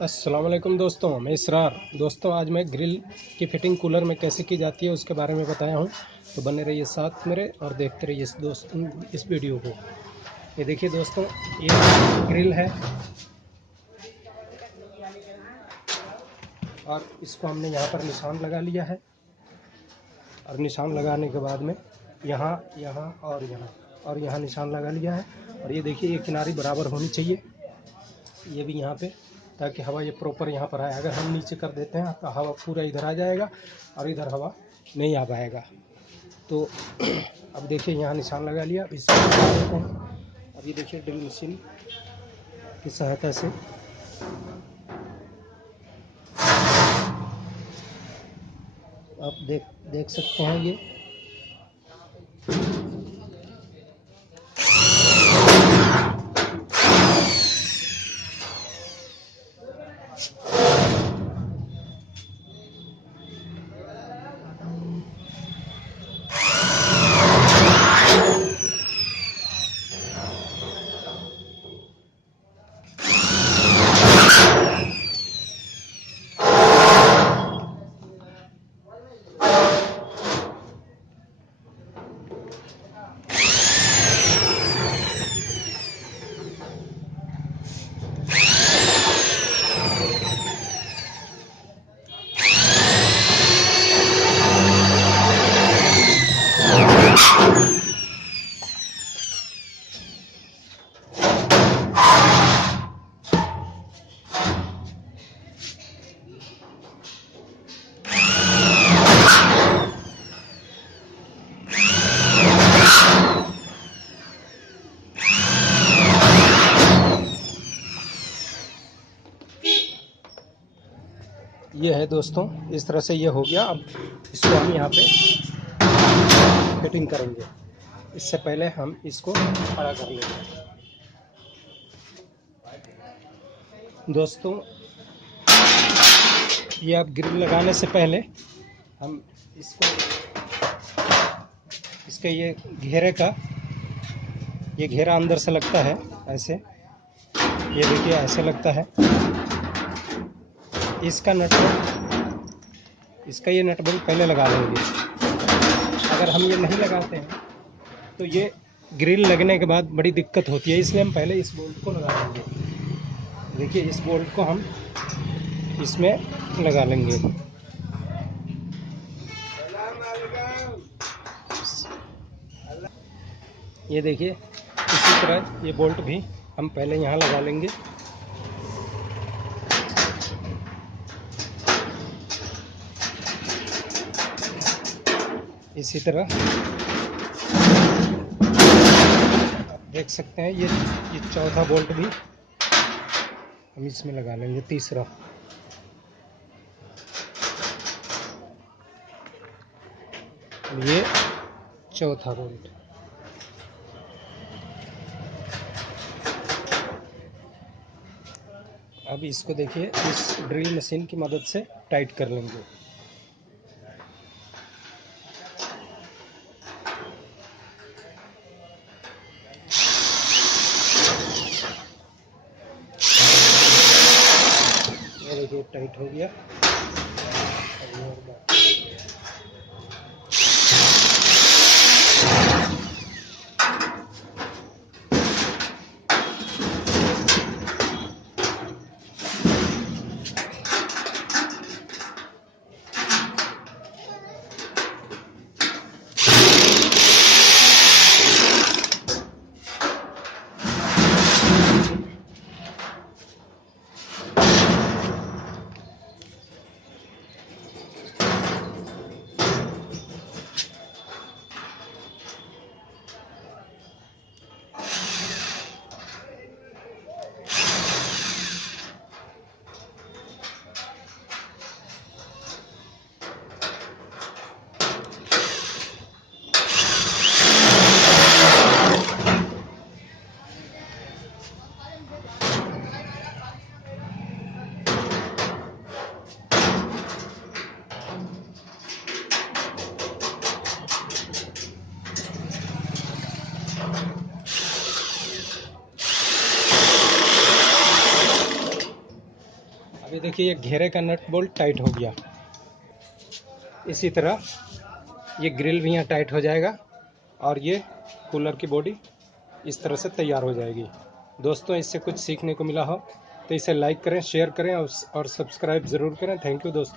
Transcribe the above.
अस्सलाम वालेकुम दोस्तों, मैं इसरार। दोस्तों, आज मैं ग्रिल की फिटिंग कूलर में कैसे की जाती है उसके बारे में बताया हूँ। तो बने रहिए साथ मेरे और देखते रहिए इस वीडियो को। ये देखिए दोस्तों, ये ग्रिल है और इसको हमने यहाँ पर निशान लगा लिया है। और निशान लगाने के बाद में यहाँ यहाँ और यहाँ निशान लगा लिया है। और ये देखिए, ये किनारी बराबर होनी चाहिए, ये भी यहाँ पे, ताकि हवा ये प्रॉपर यहाँ पर आए। अगर हम नीचे कर देते हैं तो हवा पूरा इधर आ जाएगा और इधर हवा नहीं आ पाएगा। तो अब देखिए, यहाँ निशान लगा लिया। अब इसको लगा देते हैं। अब ये देखिए, ड्रिल मशीन की सहायता से आप देख सकते हैं ये। ये है दोस्तों, इस तरह से ये हो गया। अब इसको हम यहाँ पे फिटिंग करेंगे। इससे पहले हम इसको खड़ा कर लेंगे। दोस्तों, ये अब ग्रिल लगाने से पहले हम इसके ये घेरा अंदर से लगता है ऐसे। ये देखिए, ऐसे लगता है। इसका ये नट बोल्ट पहले लगा लेंगे। अगर हम ये नहीं लगाते हैं तो ये ग्रिल लगने के बाद बड़ी दिक्कत होती है, इसलिए हम पहले इस बोल्ट को लगा लेंगे। देखिए, इस बोल्ट को हम इसमें लगा लेंगे। ये देखिए, इसी तरह ये बोल्ट भी हम पहले यहाँ लगा लेंगे। इसी तरह आप देख सकते हैं, ये चौथा बोल्ट भी हम इसमें लगा लेंगे, तीसरा। ये चौथा बोल्ट। अब इसको देखिए, इस ड्रिल मशीन की मदद से टाइट कर लेंगे। ये देखिए, टाइट हो गया। अभी देखिए ये घेरे का नट बोल्ट टाइट हो गया। इसी तरह ये ग्रिल भी यहाँ टाइट हो जाएगा और ये कूलर की बॉडी इस तरह से तैयार हो जाएगी। दोस्तों इससे कुछ सीखने को मिला हो तो इसे लाइक करें, शेयर करें और सब्सक्राइब ज़रूर करें। थैंक यू दोस्तों।